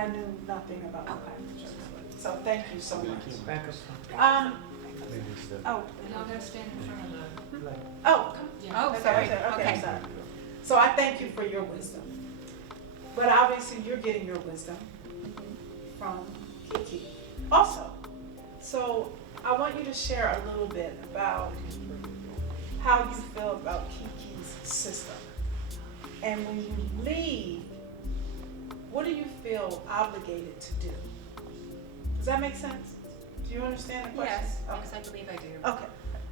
I knew nothing about the language. So thank you so much. Oh, Y'all gotta stand in front of the. oh, Yeah. Oh, sorry. okay, sorry. So I thank you for your wisdom. But obviously you're getting your wisdom from Kiki also. So I want you to share a little bit about how you feel about Kiki's system. And when you leave, what do you feel obligated to do? Does that make sense? Do you understand the question? Yes, Okay. yes, I believe I do. Okay.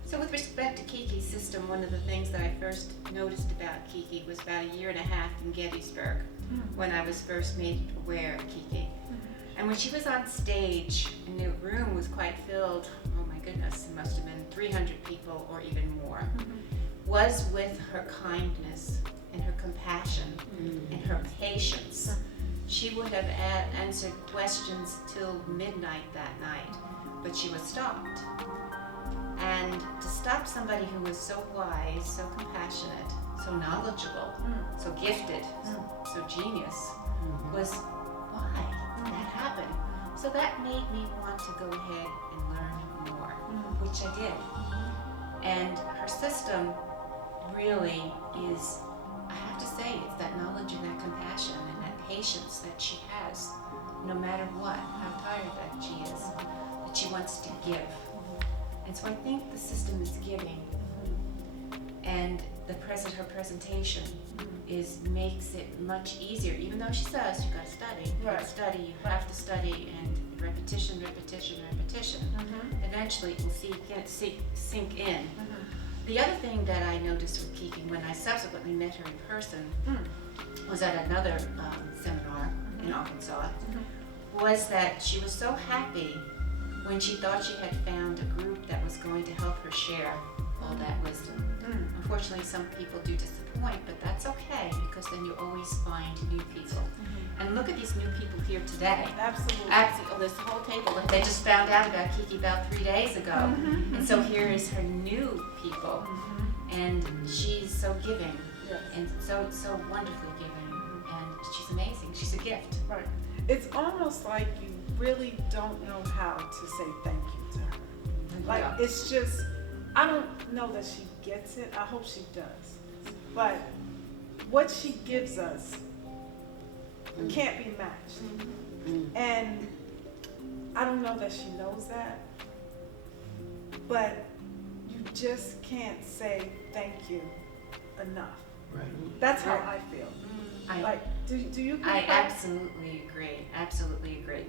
So with respect to Kiki's system, one of the things that I first noticed about Kiki was about a year and a half in Gettysburg, when I was first made aware of Kiki. And when she was on stage, and the room was quite filled, oh my goodness, it must have been 300 people or even more, was with her kindness and her compassion and her patience. She would have answered questions till midnight that night, but she was stopped. And to stop somebody who was so wise, so compassionate, so knowledgeable, so gifted, so genius, was why that happened. So that made me want to go ahead and learn more, which I did. And her system really is, I have to say, it's that knowledge and that compassion and that patience that she has, no matter what, how tired that she is, that she wants to give. And so I think the system is giving, and her presentation makes it much easier. Even though she says you got to study, you have to study, and repetition. Eventually, it will sink in. The other thing that I noticed with Kiki when I subsequently met her in person was at another seminar in Arkansas, was that she was so happy when she thought she had found a group that was going to help her share all that wisdom. Unfortunately, some people do disappoint, but that's okay, because then you always find new people. And look at these new people here today. Absolutely. This whole table, like they just found out about Kiki about 3 days ago. And so here is her new people. And she's so giving, and so wonderfully giving. And she's amazing. She's a gift. Right. It's almost like you really don't know how to say thank you to her. Like, it's just, I don't know that she gets it. I hope she does. But what she gives us can't be matched. And I don't know that she knows that. But you just can't say thank you enough. Right. That's how I feel. Like, do you concur? I absolutely agree.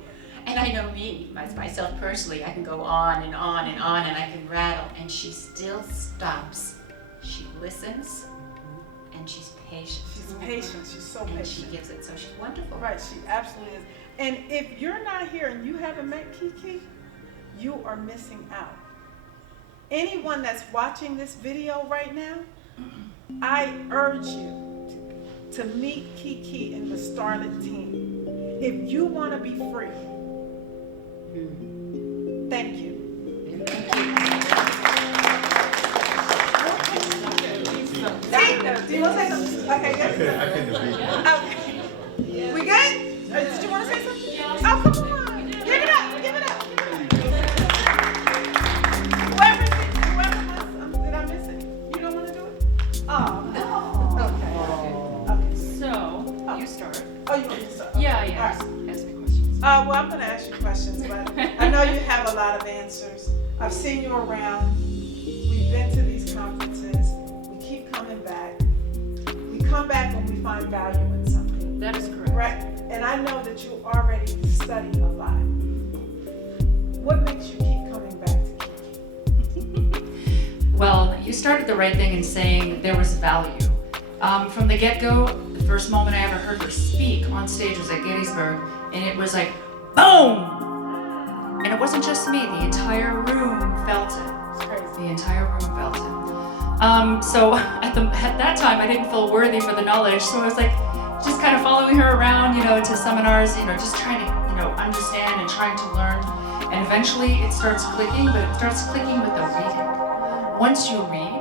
And I know me, myself personally, I can go on and on and on, and I can rattle, and she still stops. She listens, and she's patient. She's patient. She's so and patient. she gives it, so she's wonderful. Right, she absolutely is. And if you're not here and you haven't met Kiki, you are missing out. Anyone that's watching this video right now, I urge you to meet Kiki and the StarLit team. If you want to be free, thank you. Do you want to say something? Okay, yes. Okay. We good? Did you want to say something? Oh, come on. Give it up. Whoever was, did I miss it? You don't want to do it? Oh, no. Okay. So, you start. Oh, you want me to start? Yeah, All right. ask me questions. Well, I'm going to ask you questions, but I know you have a lot of answers. I've seen you around. We've been to these conferences. We keep coming back. We come back when we find value in something. That is correct. Right? And I know that you already study a lot. What makes you keep coming back to Kiki? Well, you started the right thing in saying there was value. From the get-go, the first moment I ever heard her speak on stage was at Gettysburg, and it was like, boom! And it wasn't just me, the entire room felt it. It's crazy. The entire room felt it. So at that time, I didn't feel worthy for the knowledge, so I was like, just kind of following her around, to seminars, just trying to, understand and trying to learn. And eventually it starts clicking, but it starts clicking with the reading. Once you read,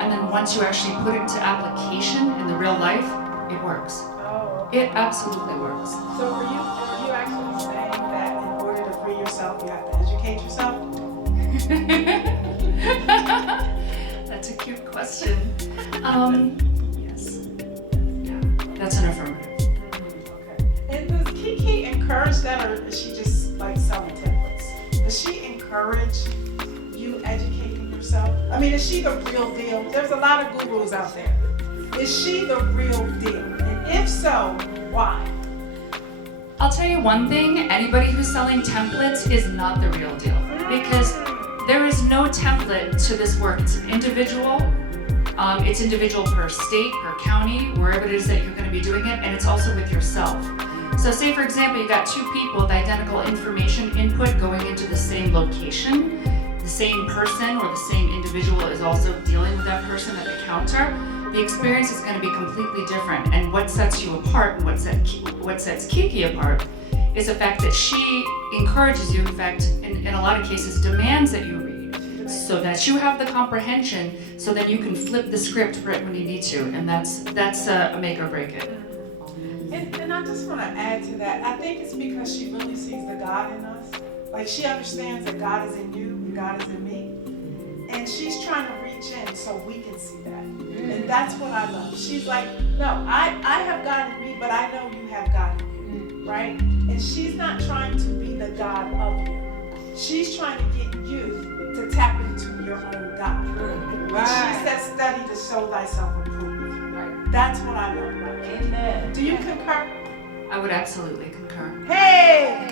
and then once you actually put it to application in the real life, it works. Oh. It absolutely works. So are you Yes. Yeah, that's an affirmative. Okay. And does Kiki encourage that, or is she just like selling templates? Does she encourage you educating yourself? I mean, is she the real deal? There's a lot of gurus out there. Is she the real deal? And if so, why? I'll tell you one thing, anybody who's selling templates is not the real deal. Because there is no template to this work. It's an individual. It's individual per state, per county, wherever it is that you're going to be doing it, and it's also with yourself. So say, for example, you got two people with identical information input going into the same location. The same person or the same individual is also dealing with that person at the counter. The experience is going to be completely different. And what sets you apart and what sets Kiki apart is the fact that she encourages you, in fact, in a lot of cases, demands that you read so that you have the comprehension so that you can flip the script right when you need to. And that's a make or break it. And I just want to add to that. I think it's because she really sees the God in us. Like, she understands that God is in you and God is in me. And she's trying to reach in so we can see that. And that's what I love. She's like, no, I have God in me, but I know you have God in you, right? And she's not trying to be the God of you. She's trying to get you to tap into your own God. Right. She says, study to show thyself approved. Right. That's what I love about it. Amen. Do you concur? I would absolutely concur. Hey!